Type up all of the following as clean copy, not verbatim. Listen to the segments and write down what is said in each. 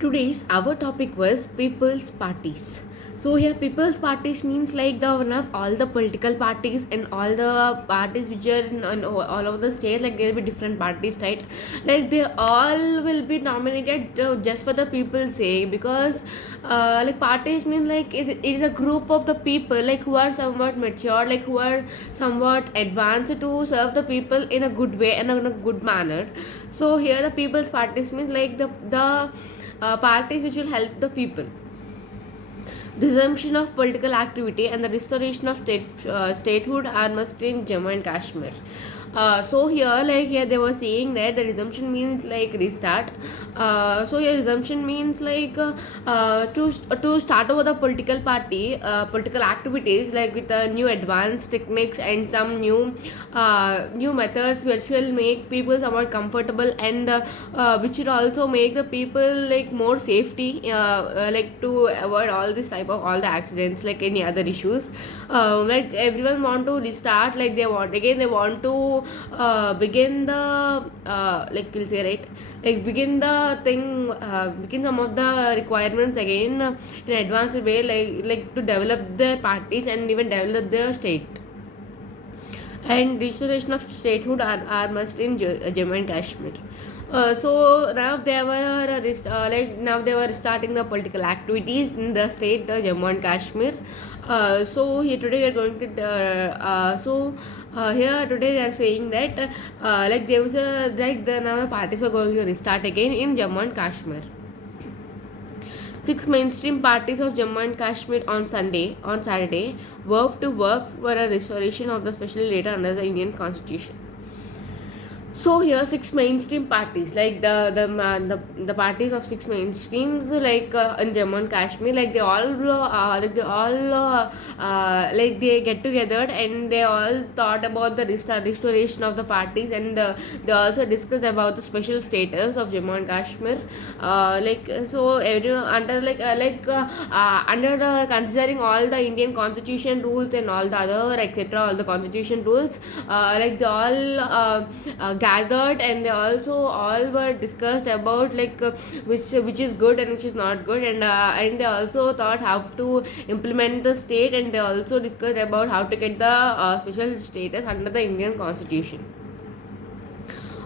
Today's our topic was people's parties. So here people's parties means like the one of all the political parties and all the parties which are in all over the state, like there will be different parties, right? Like they all will be nominated just for the people's sake, because like parties mean like it is a group of the people like who are somewhat mature, like who are somewhat advanced to serve the people in a good way and in a good manner. So here the people's parties means like the parties which will help the people. Resumption of political activity and the restoration of statehood are must in Jammu and Kashmir. So here, like here, they were saying that the resumption means like restart. So here, resumption means like to start over the political party, political activities like with new advanced techniques and some new methods which will make people somewhat comfortable, and which will also make the people like more safety, like to avoid all this type of all the accidents like any other issues. Like everyone want to restart, like they want to begin the like we'll say, right, like begin the thing, begin some of the requirements again in advanced way, like to develop their parties and even develop their state. And restoration of statehood are must in Jammu and Kashmir. So now they were like now they were starting the political activities in the state Jammu and Kashmir. So here today we are going to here today they are saying that like there was a like the now the parties were going to restart again in Jammu and Kashmir. Six mainstream parties of Jammu and Kashmir on Saturday vowed to work for a restoration of the special later under the Indian Constitution. So here six mainstream parties, like the parties of six mainstreams, like in Jammu and Kashmir, like like they get together and they all thought about the restoration of the parties, and they also discussed about the special status of Jammu and Kashmir. Like so everyone under under the considering all the Indian Constitution rules and all the other etc. all the Constitution rules, like they all gathered, and they also all were discussed about like which is good and which is not good, and they also thought how to implement the state, and they also discussed about how to get the special status under the Indian Constitution.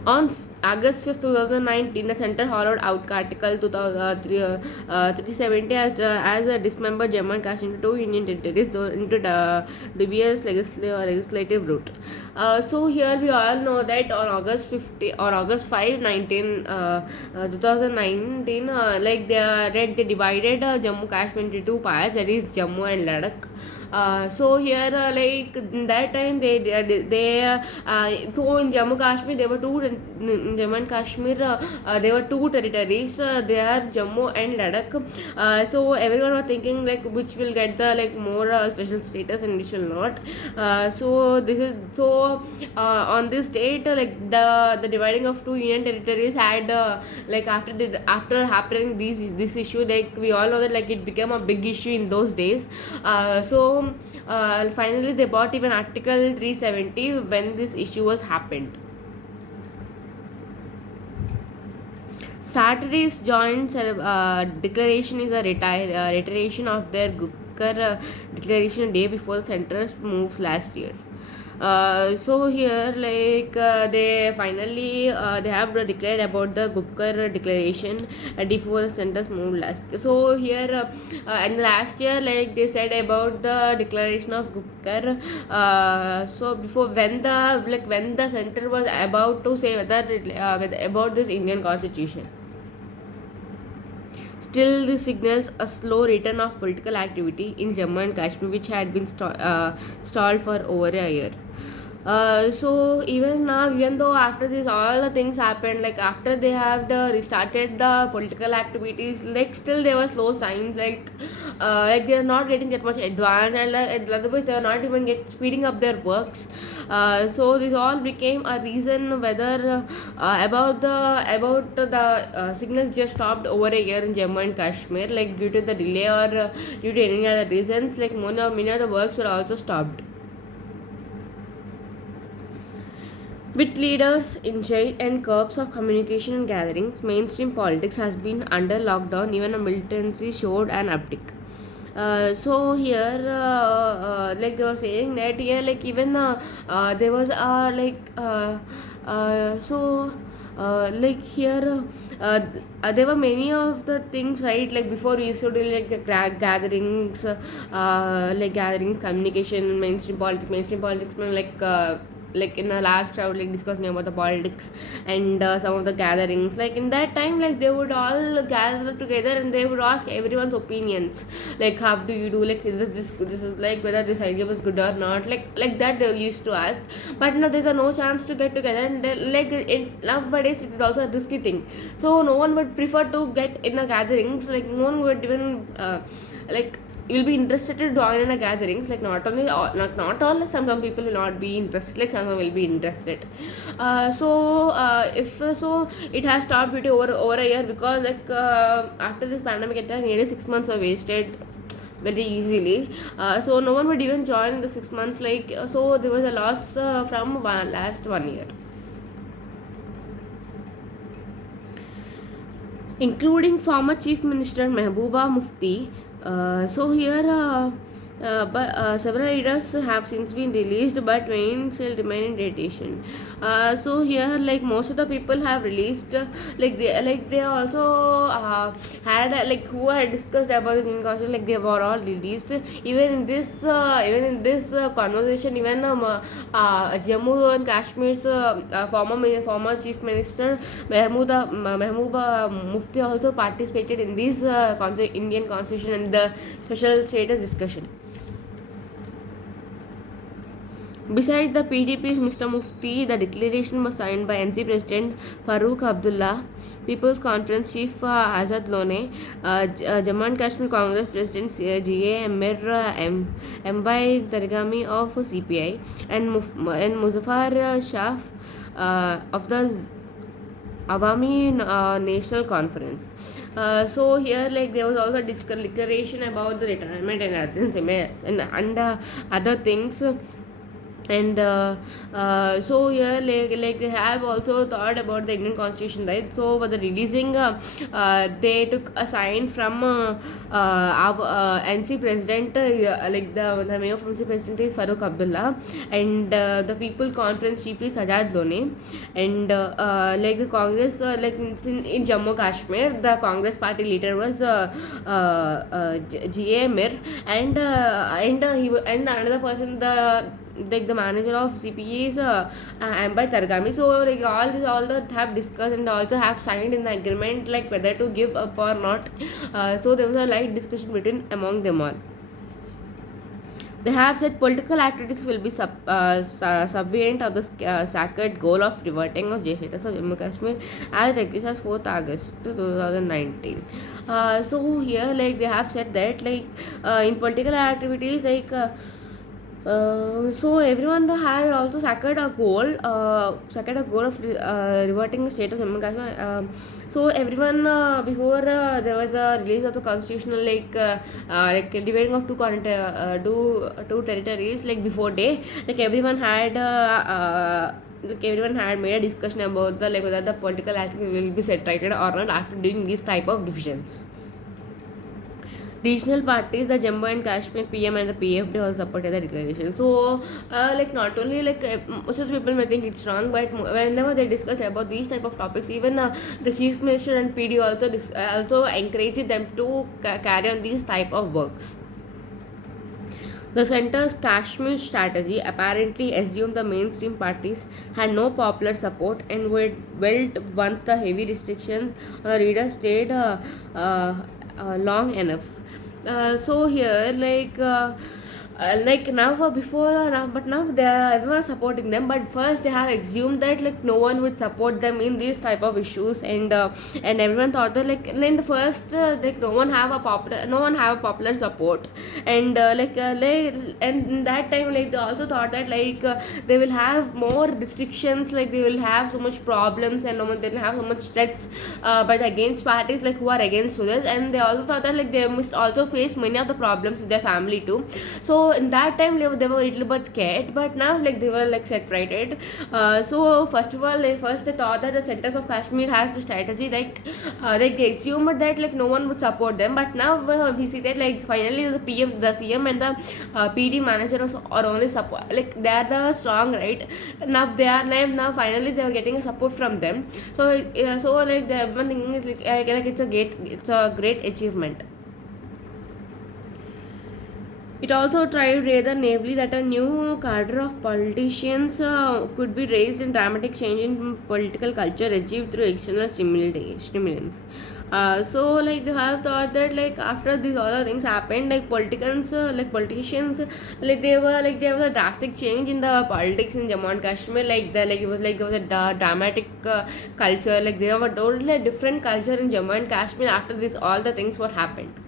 On August 5th, 2019, the Center hollowed out Article 370 as a dismembered Jammu and Kashmir into two union territories, though into the dubious legislative route. So here we all know that on August 5, 2019, like they divided Jammu Kashmir into two parts, that is Jammu and Ladakh. So here like in that time so in Jammu Kashmir there were two in Jammu and Kashmir there were two territories, they are Jammu and Ladakh. So everyone was thinking like which will get the like more special status and which will not. So this is so on this date like the dividing of two union territories had like after happening this issue, like we all know that like it became a big issue in those days. So finally they bought even Article 370 when this issue was happened. Saturday's joint declaration is a reiteration of their Gupkar declaration day before the centre's moves last year. So here like they finally they have declared about the Gupkar declaration before the centers moved last. So here and last year like they said about the declaration of Gupkar. So before when the center was about to say whether about this Indian Constitution. Still, this signals a slow return of political activity in Jammu and Kashmir, which had been stalled for over a year. So even now, even though after this all the things happened, like after they have restarted the political activities, like still there were slow signs, like they are not getting that much advanced, and like otherwise they are not even speeding up their works. So this all became a reason whether about the signals just stopped over a year in Jammu and Kashmir, like due to the delay or due to any other reasons, like many of the works were also stopped. With leaders in jail and curbs of communication and gatherings, mainstream politics has been under lockdown. Even a militancy showed an uptick. So here, like they were saying that here, like even there was so like here there were many of the things, right? Like before we used to do like the gatherings, like gatherings, communication, mainstream politics mean like in the last I would like discussing about the politics and some of the gatherings, like in that time, like they would all gather together and they would ask everyone's opinions, like how do you do, like this is like whether this idea was good or not, like that they used to ask. But now there's a no chance to get together, and like nowadays it is also a risky thing, so no one would prefer to get in a gatherings, like no one would even like you'll be interested to join in a gatherings, like not only all, not all, some people will not be interested, like some will be interested. If so it has stopped it over a year, because like after this pandemic it nearly 6 months were wasted very easily. So no one would even join in the 6 months, like so there was a loss from last 1 year, including former Chief Minister Mehbooba Mufti. So here, but several leaders have since been released, but many still remain in detention. So here, like most of the people have released, like they also had like who had discussed about this in council, like they were all released. Even in this conversation, even Jammu and Kashmir's former Chief Minister Mehbooba Mufti also participated in this Indian Constitution and the special status discussion. Besides the PDP's Mr. Mufti, the declaration was signed by NC President Farooq Abdullah, People's Conference Chief Azad Lone, Jammu and Kashmir Congress President GA Amir MY Dargami of CPI, and Muzaffar Shah of the Awami National Conference. So here, like there was also a declaration about the retirement and other things. And so here, like they have also thought about the Indian Constitution, right? So for the releasing, they took a sign from our NC President, like the mayor from NC President is Farooq Abdullah, and the People Conference Chief is Sajad Lone, and like the Congress, like in Jammu Kashmir, the Congress party leader was G.A. Mir, and and another person, the manager of CPE is Amber Targami. So like all that have discussed and also have signed in the agreement, like whether to give up or not. So there was a light discussion between among them all. They have said political activities will be subservient of the sacred goal of reverting of J status of Jammu Kashmir as it exists as 4th August 2019. So here, like they have said that, like in political activities, like so everyone had also sacred a goal of reverting the state of Jammu and Kashmir. So everyone before there was a release of the constitutional, like dividing of two territories, like before day, like everyone had made a discussion about the like whether the political activity will be separated or not after doing these type of divisions. Regional parties, the Jammu and Kashmir PM and the PFD also supported the declaration. So, like not only like most of the people may think it's wrong, but whenever they discuss about these type of topics, even the Chief Minister and PD also encourage them to carry on these type of works. The centre's Kashmir strategy apparently assumed the mainstream parties had no popular support and would wilt once the heavy restrictions on the leaders stayed long enough. So here, like now for before now, but now they are everyone supporting them, but first they have assumed that like no one would support them in these type of issues, and everyone thought that like in the first like no one have a popular support, and and in that time, like they also thought that they will have more restrictions, like they will have so much problems, and they will have so much threats but against parties like who are against to this, and they also thought that like they must also face many of the problems with their family too. So So in that time they were a little bit scared, but now like they were like separated. So first of all, first they thought that the centers of Kashmir has the strategy, like they assumed that like no one would support them, but now we see that like finally the PM, the CM, and the PD manager are only support, like they are the strong, right? Now they are like, now finally they are getting a support from them. So so like the everyone thinking is like it's a great achievement. It also tried rather naively that a new cadre of politicians could be raised in dramatic change in political culture achieved through external stimulants. So like they have thought that like after these all the things happened, like politicians, like there was a drastic change in the politics in Jammu and Kashmir. It was like there was a dramatic culture. Like there were totally a different culture in Jammu and Kashmir after this all the things were happened.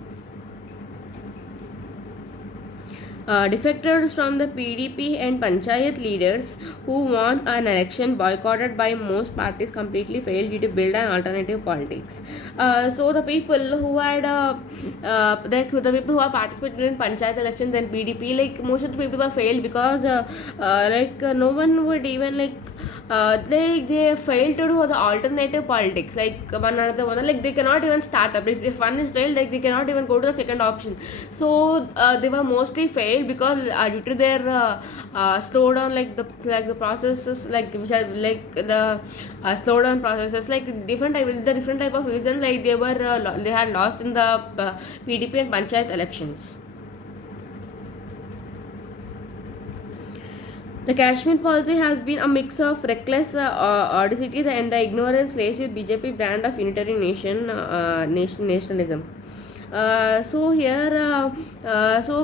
Defectors from the PDP and Panchayat leaders who won an election boycotted by most parties completely failed due to build an alternative politics. So the people who had the people who are participated in Panchayat elections and PDP, like most of the people were failed because no one would even they failed to do the alternative politics, like one another one, like they cannot even start up if one is failed, like they cannot even go to the second option. So they were mostly failed because due to their slowdown, like the processes, like which are like the slowdown processes, like different type of reasons, like they had lost in the PDP and Panchayat elections. The Kashmir policy has been a mix of reckless audacity and the ignorance laced with BJP brand of unitary nationalism. So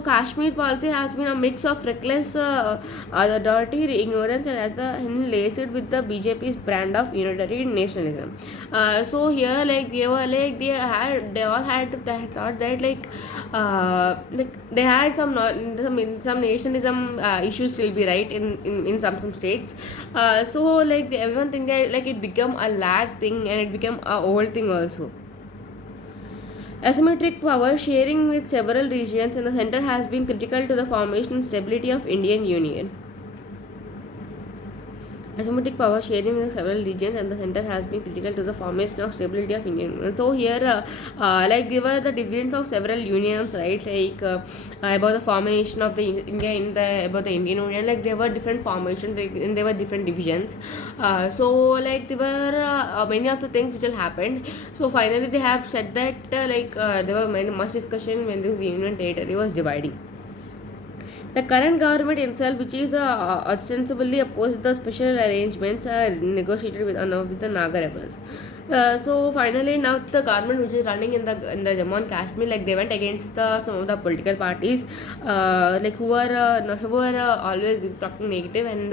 Kashmir policy has been a mix of reckless, dirty ignorance and laced with the BJP's brand of unitary nationalism. So here, like they were like they all had thought that they had some nationalism issues will be right in some states. So like everyone think that like it become a lag thing and it became a old thing also. Asymmetric power sharing with several regions in the center has been critical to the formation and stability of Indian Union. Asymmetric power sharing with several regions and the center has been critical to the formation of stability of Indian Union. So here, like there were the divisions of several unions, right? About the formation of the India about the Indian Union, like there were different formations, and there were different divisions. So like there were many of the things which had happened. So finally, they have said that there were much discussion when this union territory was dividing. The current government itself, which is ostensibly opposed the special arrangements negotiated with the Naga rebels. So finally, now the government which is running in the Jammu and Kashmir, like they went against some of the political parties, who are always talking negative, and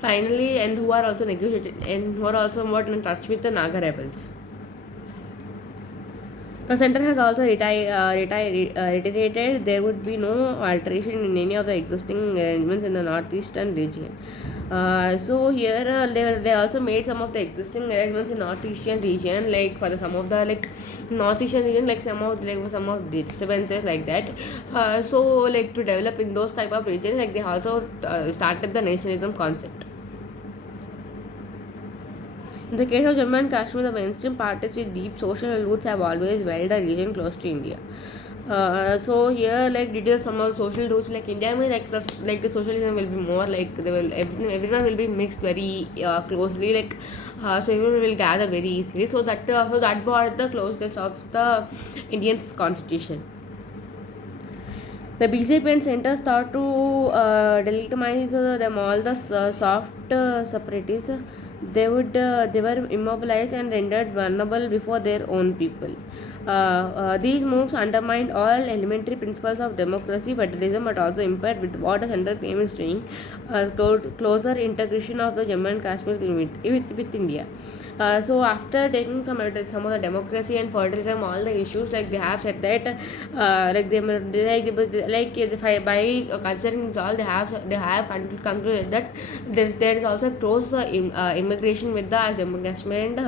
finally, and who are also negotiated and who are also somewhat in touch with the Naga rebels. The center has also reiterated there would be no alteration in any of the existing arrangements in the northeastern region. So here they also made some of the existing arrangements in northeastern region, like for some of the northeastern region, like some of the disturbances like that. So like to develop in those type of regions, like they also started the nationalism concept. In the case of Jammu and Kashmir, the mainstream parties with deep social roots have always held the region close to India. So here, like details some of social roots, like India means the socialism will be more like everyone will be mixed very closely, so everyone will gather very easily. So that brought the closeness of the Indian constitution. The BJP and centre start to delegitimize them all the soft separatists. They were immobilized and rendered vulnerable before their own people. These moves undermined all elementary principles of democracy, federalism, but also impaired with what the central claim is doing, closer integration of the Jammu and Kashmir with India. So after taking some of the democracy and federalism, all the issues, like they have said that by considering this all, they have concluded that there is also close immigration with the Jammu Kashmir and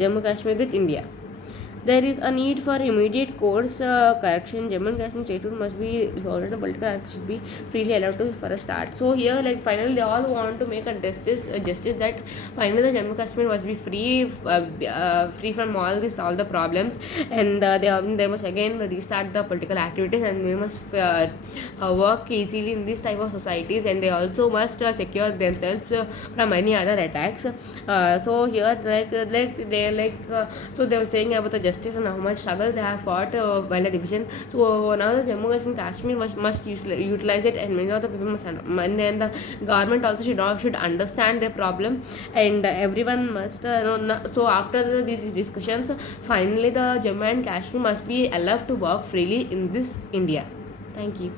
Jammu Kashmir with India. there is a need for immediate course correction. Jammu and Kashmir statehood must be resolved. The political act should be freely allowed to for a start. So here, like finally, they all want to make a justice that finally the Jammu Kashmir must be free from all the problems, and they must again restart the political activities, and we must work easily in this type of societies, and they also must secure themselves from any other attacks. So here, so they were saying about the justice and how much struggle they have fought while the division. So now the Jammu and Kashmir must utilize it, and many of the people must, and then the government also should understand their problem, and everyone must so after these discussions, finally the Jammu and Kashmir must be allowed to work freely in this India. Thank you.